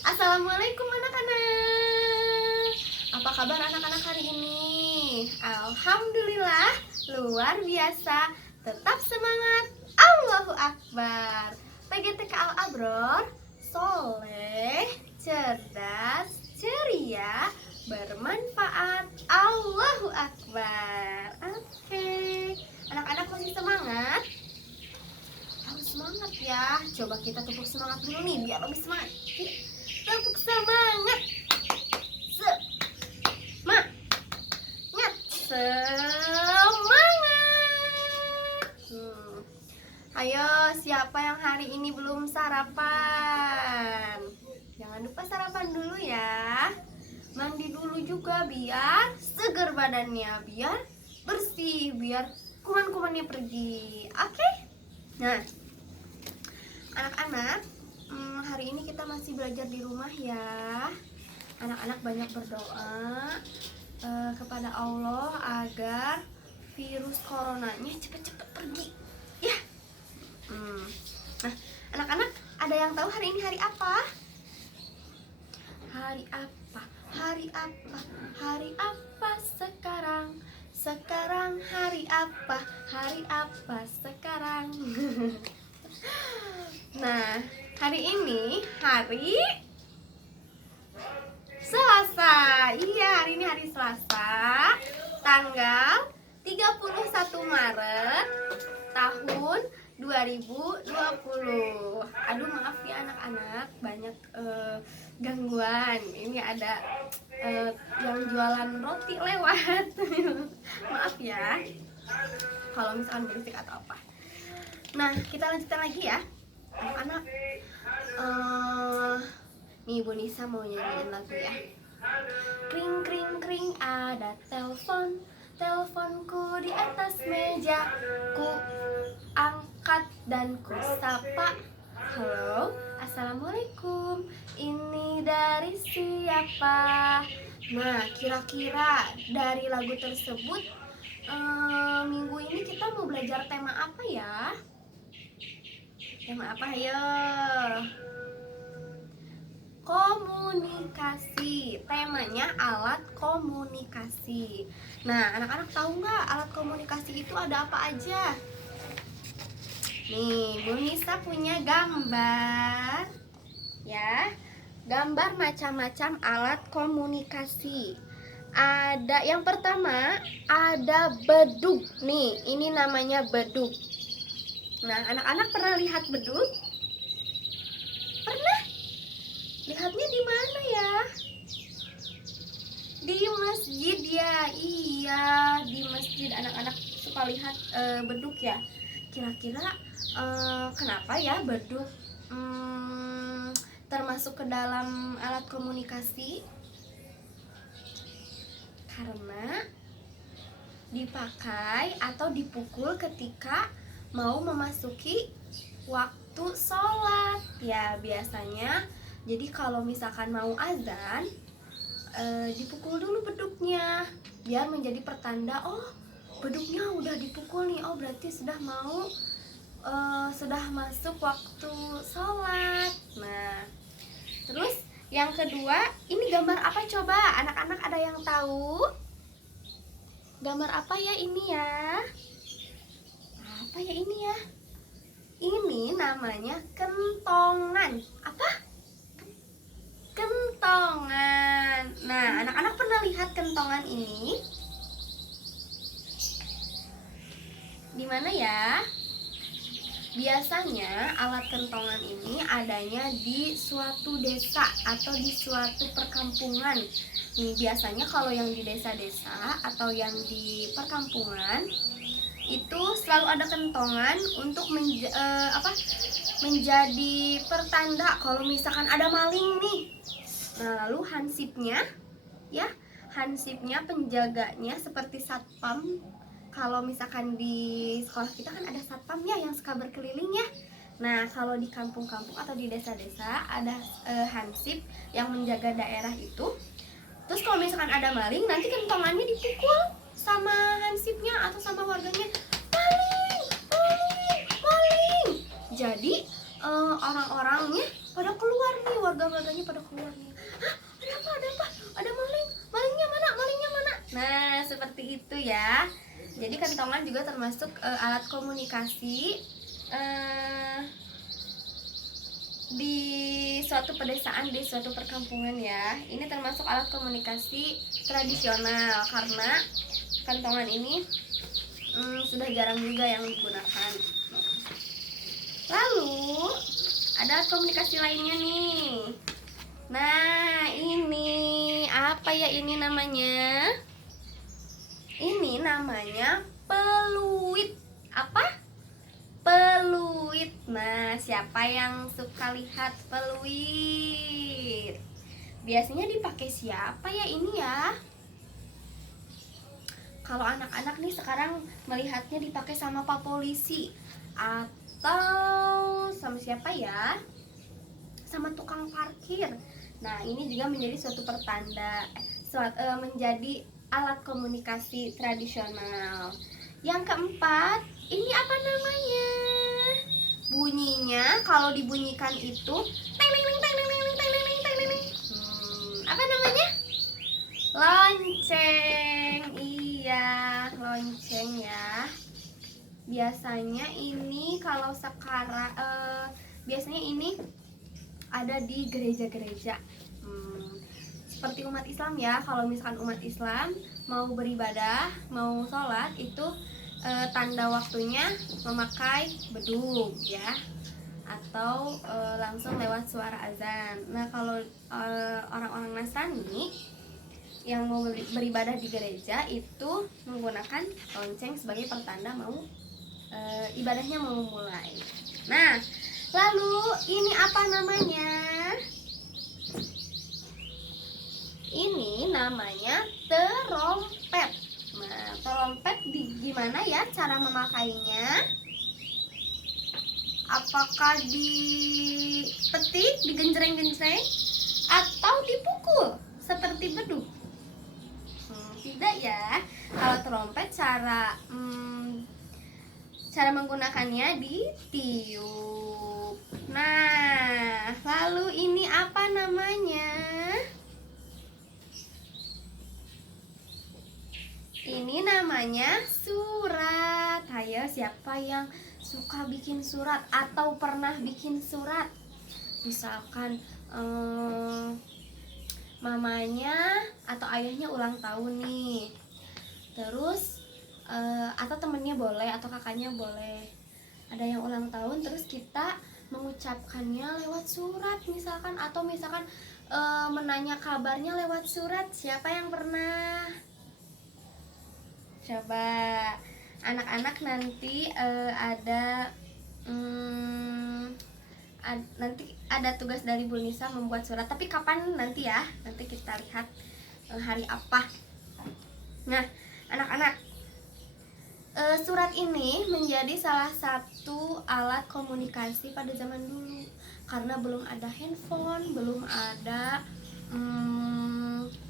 Assalamualaikum anak-anak. Apa kabar anak-anak hari ini? Alhamdulillah, luar biasa. Tetap semangat. Allahu Akbar. PGTK Al-Abror, soleh, cerdas, ceria, bermanfaat. Allahu Akbar. Oke. Anak-anak masih semangat? Harus semangat ya. Coba kita tepuk semangat dulu nih biar lebih semangat. Tepuk semangat. Semangat. Ayo, siapa yang hari ini belum sarapan? Jangan lupa sarapan dulu ya. Mandi dulu juga biar seger badannya, biar bersih, biar kuman-kumannya pergi. Oke? Nah, anak-anak, hari ini kita masih belajar di rumah ya. Anak-anak banyak berdoa kepada Allah agar virus coronanya cepet-cepet pergi ya. Nah, anak-anak, ada yang tahu hari ini hari apa? Hari apa? Hari apa? Hari apa sekarang? Sekarang hari apa? Hari apa sekarang? Nah, hari ini hari Selasa. Iya, hari ini hari Selasa, tanggal 31 Maret tahun 2020. Aduh, maaf ya anak-anak, banyak gangguan. Ini ada yang jualan roti lewat. Maaf ya kalau misalkan berisik atau apa. Nah, kita lanjutkan lagi ya anak-anak. Nih Bu Nisa mau nyanyiin lagu ya. Kring kring kring ada telepon, teleponku di atas meja. Ku angkat dan ku sapa. Halo, assalamualaikum. Ini dari siapa? Nah, kira-kira dari lagu tersebut minggu ini kita mau belajar tema apa ya? Tema apa ayo? Komunikasi. Temanya alat komunikasi. Nah, anak-anak tahu nggak alat komunikasi itu ada apa aja? Nih, Bu Nisa punya gambar ya. Gambar macam-macam alat komunikasi. Ada yang pertama, ada bedug. Nih, ini namanya bedug. Nah, anak-anak pernah lihat bedug? Pernah? Lihatnya di mana ya? Di masjid ya. Iya, di masjid anak-anak suka lihat bedug ya. Kira-kira kenapa ya bedug termasuk ke dalam alat komunikasi? Karena dipakai atau dipukul ketika mau memasuki waktu sholat ya biasanya. Jadi kalau misalkan mau azan, dipukul dulu bedugnya biar menjadi pertanda, oh bedugnya udah dipukul nih, oh berarti sudah masuk waktu sholat. Nah, terus yang kedua, ini gambar apa coba? Anak-anak ada yang tahu? Gambar apa ya ini ya? Apa ya ini ya? Ini namanya kentongan. Apa? Kentongan. Nah, anak-anak pernah lihat kentongan ini? Di mana ya? Biasanya alat kentongan ini adanya di suatu desa atau di suatu perkampungan. Nih, biasanya kalau yang di desa-desa atau yang di perkampungan itu selalu ada kentongan untuk menjadi pertanda kalau misalkan ada maling nih. Nah, lalu hansipnya ya, hansipnya penjaganya seperti satpam. Kalau misalkan di sekolah kita kan ada satpam ya yang suka berkeliling ya. Nah, kalau di kampung-kampung atau di desa-desa ada hansip yang menjaga daerah itu. Terus kalau misalkan ada maling, nanti kentongannya dipukul sama hansipnya atau sama warganya. Maling, maling, maling. Jadi orang-orangnya pada keluar nih, warga-warganya pada keluar nih. Hah, ada apa, ada maling, malingnya mana. Nah seperti itu ya. Jadi kentongan juga termasuk alat komunikasi di suatu pedesaan, di suatu perkampungan ya. Ini termasuk alat komunikasi tradisional karena kentongan ini sudah jarang juga yang digunakan. Lalu ada komunikasi lainnya nih. Nah ini apa ya, ini namanya? Ini namanya peluit. Apa? Peluit. Nah siapa yang suka lihat peluit? Biasanya dipakai siapa ya ini ya? Kalau anak-anak nih sekarang melihatnya dipakai sama Pak Polisi atau sama siapa ya? Sama tukang parkir. Nah ini juga menjadi suatu pertanda, menjadi alat komunikasi tradisional. Yang keempat, ini apa namanya? Bunyinya kalau dibunyikan itu teng teng teng teng teng teng teng teng teng. Apa namanya? Lonceng. Iya, lonceng ya. Biasanya ini kalau sekarang biasanya ini ada di gereja-gereja. Seperti umat Islam ya. Kalau misalkan umat Islam mau beribadah, mau sholat itu tanda waktunya memakai beduk ya, atau langsung lewat suara azan. Nah kalau orang-orang Nasrani yang mau beribadah di gereja itu menggunakan lonceng sebagai pertanda mau ibadahnya mau mulai. Nah lalu ini apa namanya? Ini namanya terompet. Nah, terompet gimana ya cara memakainya? Apakah dipetik, digenjreng-genjreng, atau dipukul seperti beduk? Tidak ya. Kalau terompet cara menggunakannya ditiup. Nah, lalu ini apa namanya? Ini namanya surat. Ayo, siapa yang suka bikin surat atau pernah bikin surat? Misalkan mamanya atau ayahnya ulang tahun nih, terus atau temennya boleh atau kakaknya boleh, ada yang ulang tahun terus kita mengucapkannya lewat surat misalkan, atau misalkan menanya kabarnya lewat surat. Siapa yang pernah? Coba anak-anak nanti nanti ada tugas dari Bu Nisa membuat surat. Tapi kapan nanti ya? Nanti kita lihat hari apa. Nah, anak-anak, surat ini menjadi salah satu alat komunikasi pada zaman dulu. Karena belum ada handphone, belum ada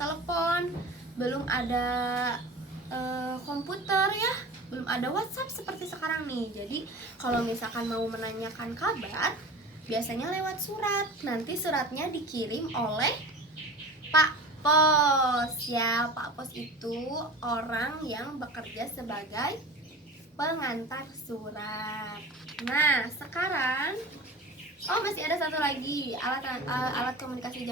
telepon, belum ada komputer ya, belum ada WhatsApp seperti sekarang nih. Jadi kalau misalkan mau menanyakan kabar biasanya lewat surat. Nanti suratnya dikirim oleh Pak Pos ya. Pak Pos itu orang yang bekerja sebagai pengantar surat. Nah sekarang masih ada satu lagi alat komunikasi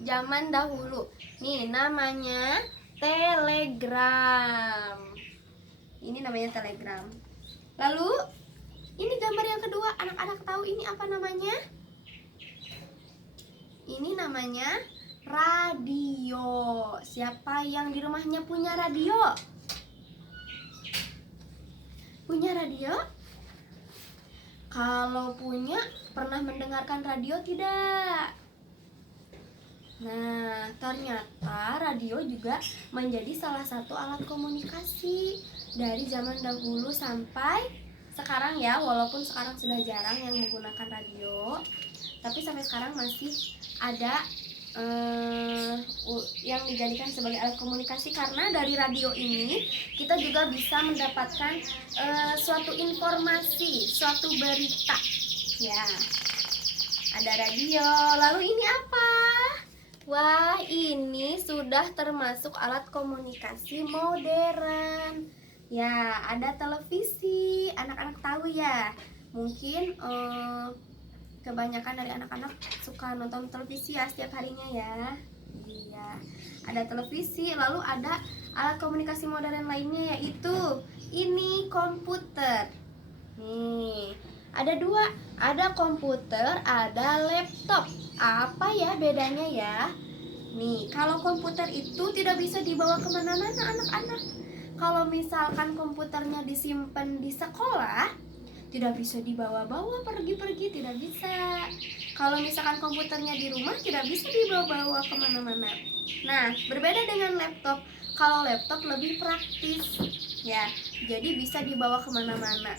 zaman dahulu. Nih namanya telegram. Ini namanya telegram. Lalu ini gambar yang kedua, anak-anak tahu ini apa namanya? Ini namanya radio. Siapa yang di rumahnya punya radio? Punya radio? Kalau punya, pernah mendengarkan radio tidak? Nah, ternyata radio juga menjadi salah satu alat komunikasi dari zaman dahulu sampai sekarang ya. Walaupun sekarang sudah jarang yang menggunakan radio, tapi sampai sekarang masih ada yang dijadikan sebagai alat komunikasi. Karena dari radio ini kita juga bisa mendapatkan suatu informasi, suatu berita ya. ada radio. Lalu ini apa? Wah, ini sudah termasuk alat komunikasi modern. Ya, ada televisi. Anak-anak tahu ya. Mungkin kebanyakan dari anak-anak suka nonton televisi ya setiap harinya ya. Iya, ada televisi. Lalu ada alat komunikasi modern lainnya, yaitu ini komputer. Nih, ada dua, ada komputer, ada laptop. Apa ya bedanya ya? Nih, kalau komputer itu tidak bisa dibawa kemana-mana anak-anak. Kalau misalkan komputernya disimpan di sekolah, tidak bisa dibawa-bawa pergi-pergi, tidak bisa. Kalau misalkan komputernya di rumah, tidak bisa dibawa-bawa kemana-mana. Nah, berbeda dengan laptop. Kalau laptop lebih praktis, ya, jadi bisa dibawa kemana-mana.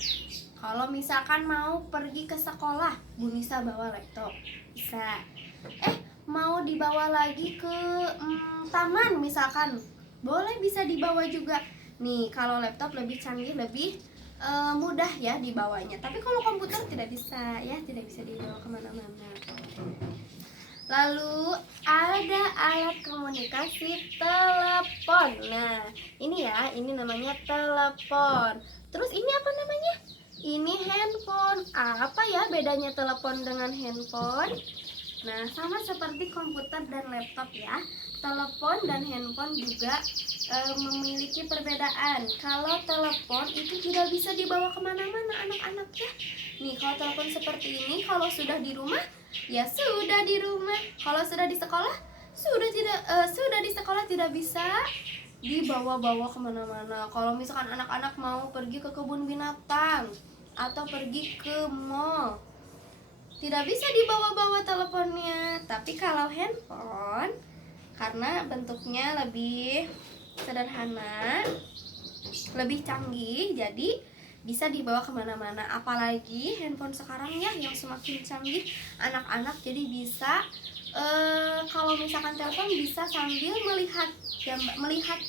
Kalau misalkan mau pergi ke sekolah, Bu Nisa bawa laptop, bisa. Mau dibawa lagi ke taman misalkan, boleh, bisa dibawa juga. Nih, kalau laptop lebih canggih, lebih mudah ya dibawanya. Tapi kalau komputer tidak bisa ya, tidak bisa dibawa kemana-mana. Lalu ada alat komunikasi telepon. Nah, ini ya, ini namanya telepon. Terus ini apa namanya? Ini handphone. Apa ya bedanya telepon dengan handphone? Nah, sama seperti komputer dan laptop ya. Telepon dan handphone juga memiliki perbedaan. Kalau telepon itu tidak bisa dibawa kemana-mana anak-anak ya. Nih, kalau telepon seperti ini, kalau sudah di rumah, ya sudah di rumah. Kalau sudah di sekolah, sudah di sekolah, tidak bisa dibawa-bawa kemana-mana. Kalau misalkan anak-anak mau pergi ke kebun binatang atau pergi ke mall, tidak bisa dibawa-bawa teleponnya. Tapi kalau handphone, karena bentuknya lebih sederhana, lebih canggih, jadi bisa dibawa kemana-mana. Apalagi handphone sekarang ya yang semakin canggih, anak-anak jadi bisa kalau misalkan telepon bisa sambil melihat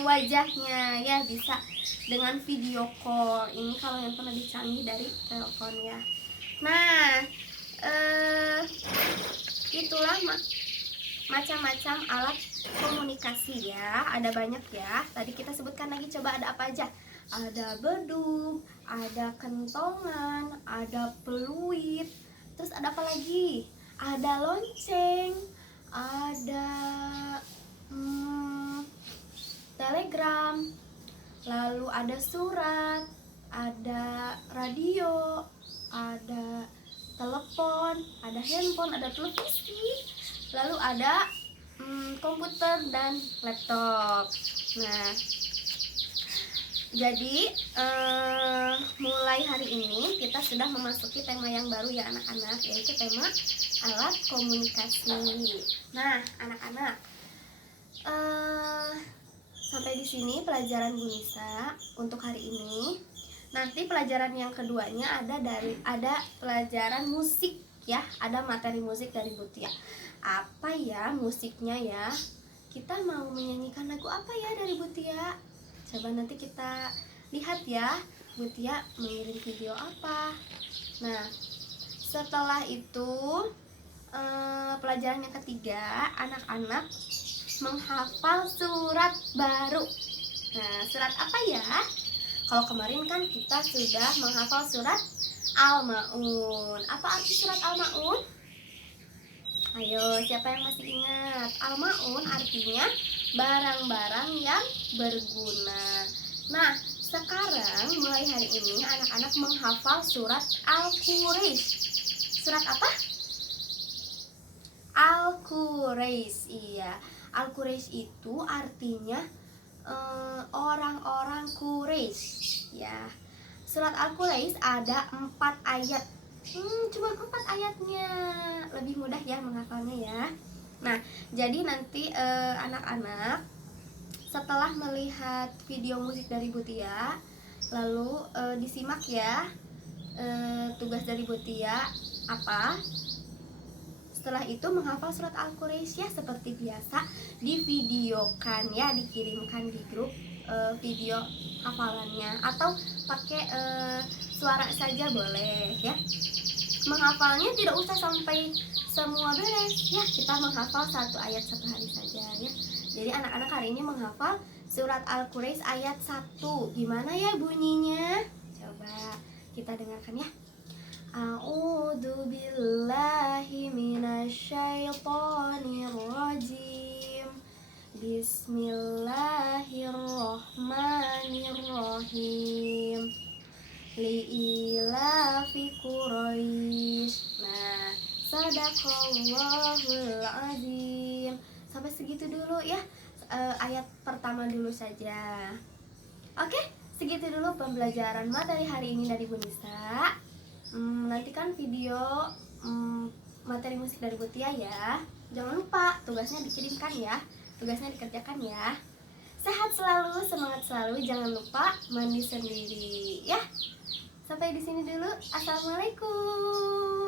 wajahnya ya, bisa dengan video call. Ini kalau handphone lebih canggih dari telepon ya. Nah, itulah macam-macam alat komunikasi ya. Ada banyak ya. Tadi kita sebutkan lagi, coba ada apa aja? Ada bedug, ada kentongan, ada peluit. Terus ada apa lagi? Ada lonceng, ada telegram, lalu ada surat, ada radio, ada telepon, ada handphone, ada televisi, lalu ada komputer dan laptop. Nah, jadi mulai hari ini kita sudah memasuki tema yang baru ya anak-anak, yaitu tema alat komunikasi. Nah, anak-anak, sampai di sini pelajaran Bu Nisa untuk hari ini. Nanti pelajaran yang keduanya ada pelajaran musik ya, ada materi musik dari Bu Tia. Apa ya musiknya ya? Kita mau menyanyikan lagu apa ya dari Bu Tia? Coba nanti kita lihat ya, Bu Tia mengirim video apa. Nah, setelah itu pelajaran yang ketiga, anak-anak menghafal surat baru. Nah, surat apa ya? Kalau kemarin kan kita sudah menghafal surat Al-Ma'un. Apa arti surat Al-Ma'un? Ayo, siapa yang masih ingat? Al-Ma'un artinya barang-barang yang berguna. Nah, sekarang mulai hari ini anak-anak menghafal surat Al-Quraisy. Surat apa? Al-Quraisy. Iya, Al-Quraisy itu artinya orang-orang Quraisy ya. Surat Al-Quraisy ada 4 ayat. Cuma 4 ayatnya. Lebih mudah ya menghafalnya ya. Nah, jadi nanti anak-anak setelah melihat video musik dari Bu Tia, lalu disimak ya tugas dari Bu Tia apa. Setelah itu menghafal surat Al-Quraisy ya, seperti biasa divideokan ya, dikirimkan di grup video hafalannya, atau pakai suara saja boleh ya. menghafalnya tidak usah sampai semua beres ya, kita menghafal satu ayat satu hari saja ya. Jadi anak-anak hari ini menghafal surat Al-Quraish ayat 1. Gimana ya bunyinya? Coba kita dengarkan ya. A'udzu billahi minasyaitonir rajim. Bismillahirrahmanirrahim. Li'ilafi Quraisy. Nah, sadaqallahul azim. Sampai segitu dulu ya. Ayat pertama dulu saja. Oke, segitu dulu pembelajaran materi hari ini dari Bu Nisa. Nantikan video materi musik dari Bu Tia ya. Jangan lupa tugasnya dikirimkan ya. Tugasnya dikerjakan ya. Sehat selalu, semangat selalu, jangan lupa mandi sendiri ya. Sampai di sini dulu. Assalamualaikum.